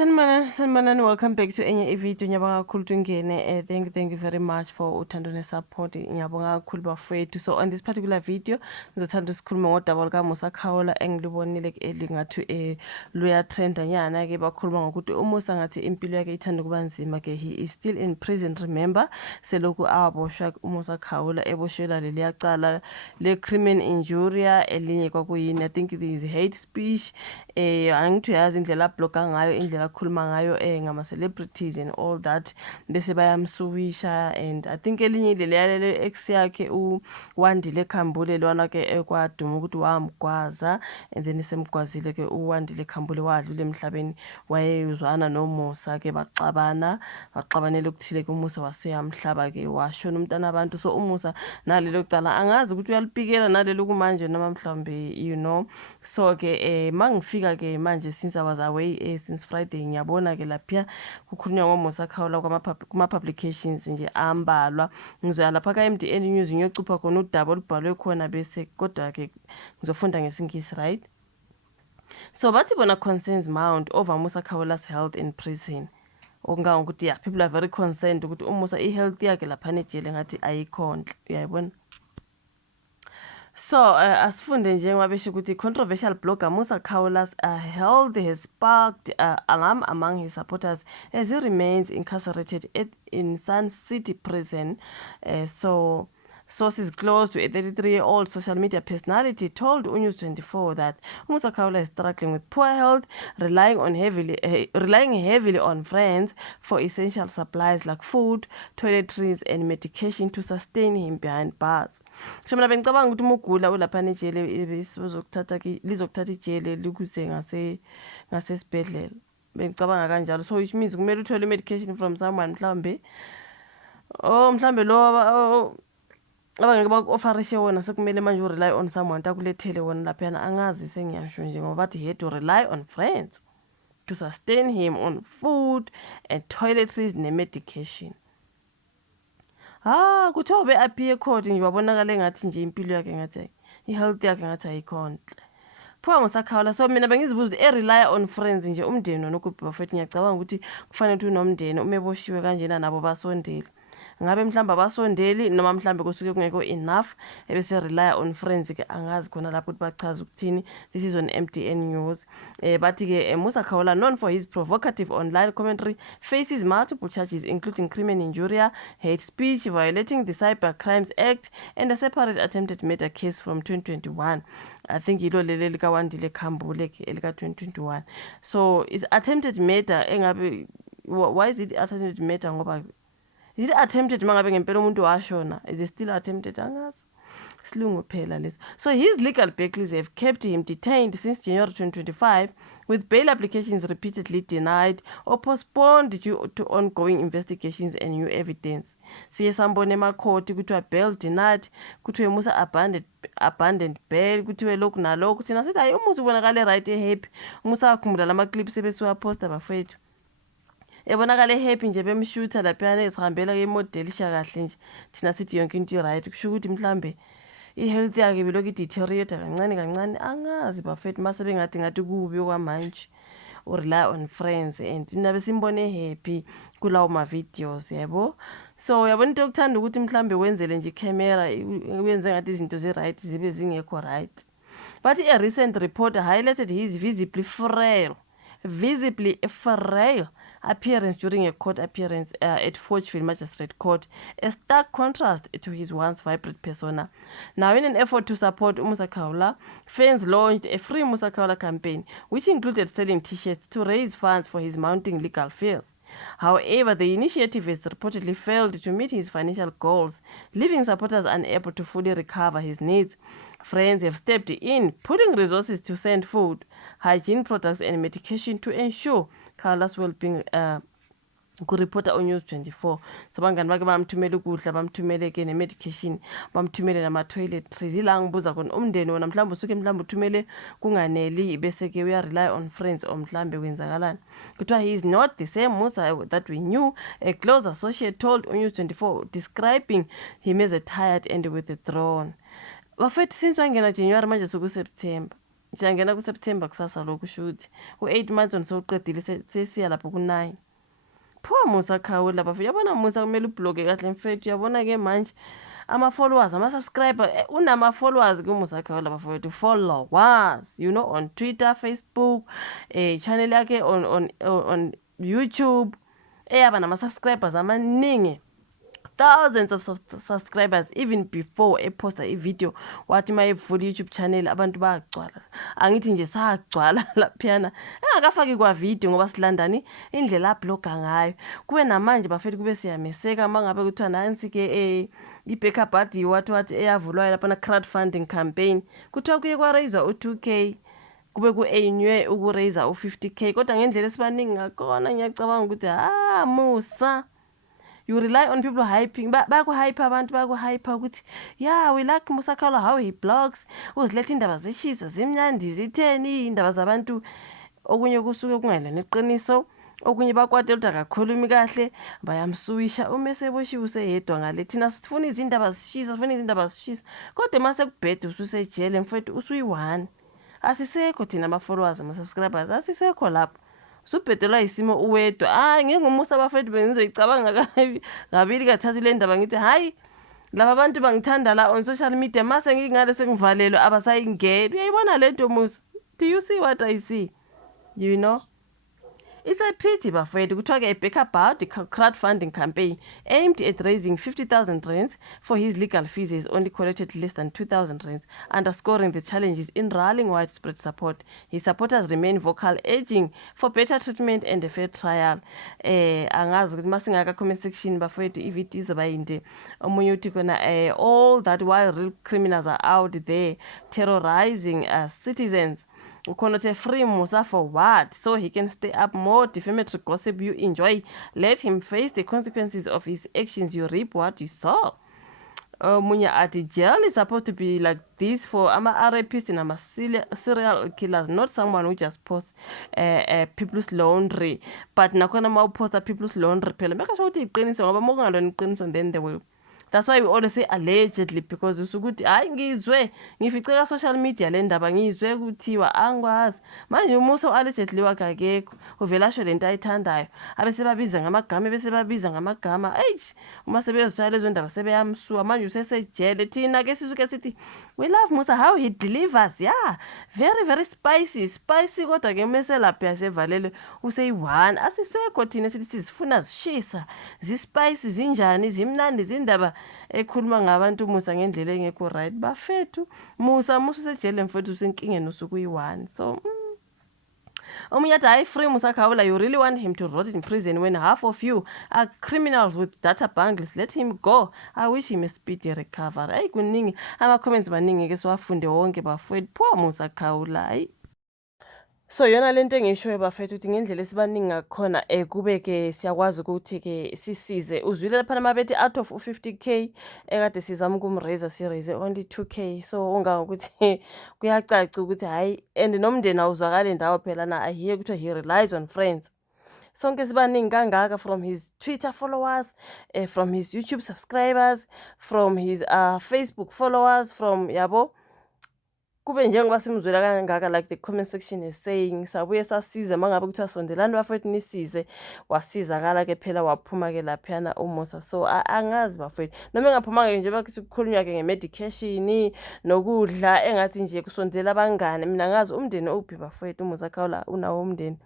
Sanibonani, welcome back to enye ivideo. Ngiyabonga kakhulu ukuthi ungene. Thank you very much for uthando ne-support. Ngiyabonga kakhulu bafowethu. So on this particular video ngizothanda ukukhuluma ngodaba lukaMusa Khawula engilubonile elingathi luyatrenda nyana-ke. Bakhuluma ngokuthi uMusa ngathi impilo yakhe ithanda ukuba nzima-ke. He is still in prison, remember, selokhu aboshwa uMusa Khawula eboshelwa leliya cala le-crimen injuria, elinye kwakuyini, I think it is hate speech. Angithi uyazi indlela abloga ngayo, indlela akhuluma ngayo ngama-celebrities and all that, bese bayamsuwisha. And I think elinye leliyalele ex yakhe uWandile Khambule, lwana-ke kwaduma ukuthi wamgwaza, and then esemgwazile-ke uWandile Khambule wadlula emhlabeni. Wayezwana noMusa-ke baxabanela okuthile-ke, uMusa waseyamhlaba-ke washona umntana abantu. So uMusa nalelo kucala angazi ukuthi uyalipikela nalelo kumanje noma mhlawumbe, you know. So-ke mangifika-ke manje, since I was away since Friday, ngiyabona-ke lapha kukhulunywa ngoMusa Khawula kuma-publications nje ambalwa. Ngizoya lapha ka-MDN News ngiyocupha khona udaba olubhalwe khona, bese kodwa-ke ngizofunda ngesingisi, right? So bathi bona concerns mount over Musa Khawula's health in prison. Okungangokuthi yeah, people are very concerned ukuthi uMusa i-health yakhe lapha ejele ngathi ayikhonhle, uyayibona. So asifunde njengoba besho ukuthi controversial blogger Musa Khawula's health has sparked alarm among his supporters as he remains incarcerated in Sun City prison. So sources close to a 33-year-old social media personality told News24 that Musa Khawula is struggling with poor health, relying heavily on friends for essential supplies like food, toiletries, and medication to sustain him behind bars. So mina bengicabanga ukuthi umugula ulapha ejele lizokuthatha ijele likuze ngasesibhedlela. Bengicabanga kanjalo. So which means kumele uthole medication from someone mhlambe. Mhlambe lo abangeke baku-offerishe wona sekumele manje urely on someone takulethele wona laphana. Angazi sengiyasho nje ngoba bathi he had to rely on friends to sustain him on food and toiletries ne-medication. Kuthiwa ube-appear court nje wabonakala engathi nje impilo yakhe ngathi i-health yakhe ngathi ayikhonhle. Phuka Musa Khawula. So mina bengizibuza rely on friends nje, umndeni wona ukuphi bafethu. Ngiyacabanga ukuthi kufanele ukuthi unomndeni umeboshiwe kanjena nabo basondeli. Ngabe mhlamba basondeli noma mhlambe kusuke kungekho enough ebese rely on friends-ke angazi khona lapho ukuthi bachaza ukuthini. This is on MDN News. Bathi-ke Musa Khawula, known for his provocative online commentary, faces multiple charges including crimen injuria, hate speech, violating the Cyber Crimes Act, and a separate attempted murder case from 2021. I think ilo lele lika Wandile Khambule elika 2021. So is attempted murder engabe, why is it attempted murder? Ngoba is it attempted mangabe ngempela umuntu washona? Is it still attempted? Angazi. Silungu phela leso. So his legal backers have kept him detained since January 2025, with bail applications repeatedly denied or postponed due to ongoing investigations and new evidence. Siye sambone emakhoti kuthiwa bail denied, kuthiwe Musa abandoned bail, kuthiwe lokhu nalokhu. Thina sithi hayi uMusa ubonakale right happy. Musa akhumbula lama clips ebesiwaposta bafethu. Ebonakale happy nje bemshutha laphana esihambela ke-modelisha kahle nje. Thina sithi yonke into right. Kusho ukuthi mhlambe i-health yakhe belokhu i-deteriorate kancane. Angazi bafethu mase bengathi kubi okwamanje. Rely on friends and nabe simbone happy kulawo ma-videos, yabo. So yabona into yokuthanda ukuthi mhlambe wenzele nje i-camera uyenze ngathi izinto zi-right zibe zingekho right. But a recent report highlighted his visibly frail appearance during a court appearance at Forgefield Magistrate Court, a stark contrast to his once vibrant persona. Now, in an effort to support Musa Khawula, fans launched a free Musa Khawula campaign, which included selling t-shirts to raise funds for his mounting legal fears. However, the initiative has reportedly failed to meet his financial goals, leaving supporters unable to fully recover his needs. Friends have stepped in, putting resources to send food, hygiene products, and medication to ensure Khawula's well-being. Kuripota on News24. So bangani bake bamthumela ukudla, bamthumele ke ne-medication, bamthumele nama-toiletries. Ila ngibuza khona umndeni wona mhlawumbe usuke mhlawumbe uthumele kunganeli bese ke uya-rely on friends or mhlawumbe kwenzakalani. Kuthiwa he is not the same Musa that we knew, a close associate told on News24, describing him as a tired and withdrawn. Bafethu since wangena January manje soku September. siyangena kuSeptember kusasa lokhu shuthi u8 months on sewuqedile sesiya lapho ku9. Phuwa Musa Khawula bafethu, yabona Musa kumele ubloge kahle mfethu, yabona ke manje ama-followers ama-subscriber unama-followers kuMusa Khawula bafethu, followers on Twitter, Facebook, channel yakhe on YouTube eyaba nama-subscribers amaningi, thousands of subscribers even before eposta ivideo wathi mayevula YouTube channel abantu bagcwala. Angithi nje sagcwala laphiyana engakafaki kwa video ngoba silandani indlela abloga ngayo. Kube namanje bafethu kube siyameseka mangabe kuthiwa nansi ke i-backup body wathi eyavulwayo lapha na crowdfunding campaign kuthiwa kuye kwa raise u2k kube ku-ainywe ukuraise u50k, kodwa ngendlela esibaningi ngakona ngiyacabanga ukuthi Musa, you rely on people hyping, bayakuhype abantu, bayakuhype ukuthi yeah we like Musa Khawula how he blogs, uziletha indaba zishisa zimnyandi zitheni indaba zabantu, okunye kusuke kungelona iqiniso, okunye bakwatela ukuthi akakhulumi kahle bayamsuwisha umeseboshiwe useyedwa ngale. Thina sifuna izindaba zishisa kodwa mase kubhede ususejele mfethu usuyi-1, asisekho thina ama-followers ama-subscribers asisekho lapho, usubhedelwa isimo uwedwa. Ngingumusa bafethu bengizoyicabanga kabili kathathu le ndaba ngithi hayi laba bantu bangithanda la on social media mase ngingale sengivalelwe abasayingeni. Uyayibona lento Musa? Do you see what I see? It's a pity bafethu kuthiwa ke backup bout crowdfunding campaign aimed at raising 50,000 rands for his legal fees has only collected less than 2,000 rands, underscoring the challenges in rallying widespread support. His supporters remain vocal, urging for better treatment and a fair trial. Angazi ukuthi masingaka comment section bafethu ivideo izoba yinde. Omunye uthi khona all that while real criminals are out there terrorizing citizens. Ukhona free Musa for what? So he can stay up more defamatory gossip you enjoy. Let him face the consequences of his actions. You reap what you sow. Munya ati jail is supposed to be like this for rapists and serial killers, not someone who just posts people's laundry. But nakona mawuposta people's laundry phela makasho ukuthi iqiniso ngoba mokungalona iqiniso then they will. That's why we always say allegedly, because usukuthi hayi ngizwe ngifice ka social media le ndaba ngizwe kuthiwa angwazi. Manje umuso allegedly wakakekho uvela asho lento ayithandayo abese babiza ngamagama bese babiza ngamagama. Uma sebezitshaya lezo ndaba sebeyamsuwa manje usesejele. Thina ke sisuke sithi we love Musa how he delivers, yeah, very very spicy kodwa ke mase lapha yasevalele useyi-1 asisekho thina sithi sizifuna zishisa zispicy zinjani zimnandi zindaba ekhuluma ngabantu Musa ngendlela engekho right bafethu. Musa usejele mfethu usenkingeni usukuyi-1. So omunye athi hayi free Musa Khawula, you really want him to rot in prison when half of you are criminals with data bungles? Let him go. I wish him a speedy recovery. Hayi kuningi ama-comments maningi ke siwafunde wonke bafethu. Phuwa Musa Khawula hayi. So yona lento engishoyo bafethu ukuthi ngendlela esibaningi ngakhona kube ke siyakwazi ukuthi ke sisize. Uzwile lapha mabethi out of u50k ekade sizama ukumraise siraise only 2k. So unga ukuthi kuyacaca ukuthi hayi and nomndeni awuzwakale ndawo phela na ahiye ukuthi he relies on friends. Sonke sibaningi kangaka, from his Twitter followers, from his YouTube subscribers, from his Facebook followers, from yabo kube njengoba simzwela kangaka like the comment section is saying sabuye sasize mangabe kuthiwa sondelani bafethu nisize, wasizakala ke phela waphuma ke laphana uMusa. So angazi bafethu noma engaphumanga nje bakukhulunywa ke ngemedication nokudla engathi nje kusondela abangane. Mina ngazi umndeni ophi bafethu uMusa Khawula unawo umndeni.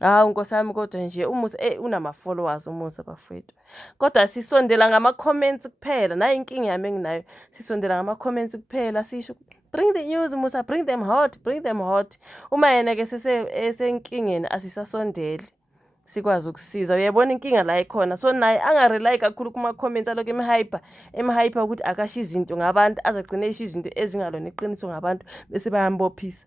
Nkosi yami kodwa nje uMusa unama-followers uMusa bafethu, kodwa sisondela ngama-comments kuphela. Nayo inkinga yami enginayo, sisondela ngama-comments kuphela sisho bring the news Musa, bring them hot. Uma yena ke esenkingeni asisasondeli sikwazi ukusiza. Uyabona inkinga la ikhona. So naye angarely kakhulu kuma-comments alokho emhype ukuthi akasho izinto ngabantu azogcina esho izinto ezingalona iqiniso ngabantu bese bayambophisa.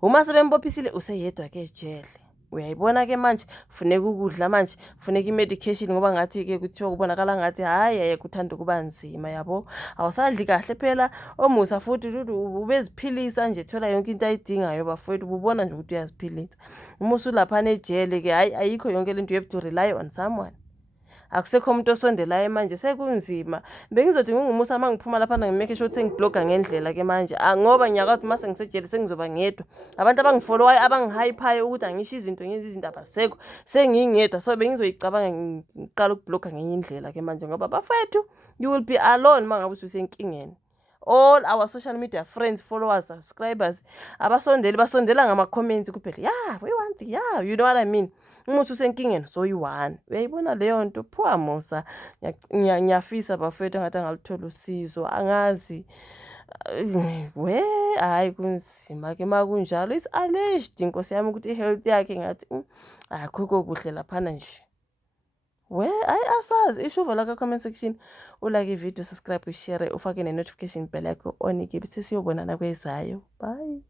Uma sebembophisile useyedwa ke ejele. Uyayibona ke manje funeka ukudla, manje funeka imedication ngoba ngathi ke kuthiwa kubonakala ngathi hayi kuthanda ukuba nzima yabo. Awusadli kahle phela oMusa futhi ubeziphilisa nje, thola yonke into ayidingayo bafethu, ubona nje ukuthi uyaziphilisa. Umusa lapha ejele ke hayi ayikho yonke lento you have to rely on someone. akusekho umuntu osondelayo manje sekunzima. Bengizothi ngingumusa uma ngiphuma laphana ngimake sure ukuthi ngibloga ngendlela-ke manje ngoba ngiyakwazi uma sengisejele sengizoba ngedwa. Abantu abangifollowayo abangihayiphayo ukuthi angisho izinto ngenza izinto abasekho sengingedwa. So bengizoyicabanga ngiqala ukubloga ngenye indlela-ke manje ngoba bafethu you will be alone uma ngabe ususenkingeni. All our social media friends, followers, subscribers abasondeli basondela ngama-comments kuphela. Yeah, we want yeah, you know what I mean. Uma ususenkingeni so you-one. Uyayibona leyo nto. Phuwa musa. Ngiyafisa bafethu engathi angaluthola usizo. Angazi hayi kunzima-ke uma kunjalo. Is alleged inkosi yami ukuthi i-health yakhe ngathi akukho kuhle laphana nje. Hayi asazi isho uvala ka-comment section, ulike ivideo, subscribe, ushare, ufake ne-notification bell yakho on-ke bese siyobonana kwezayo. Bye.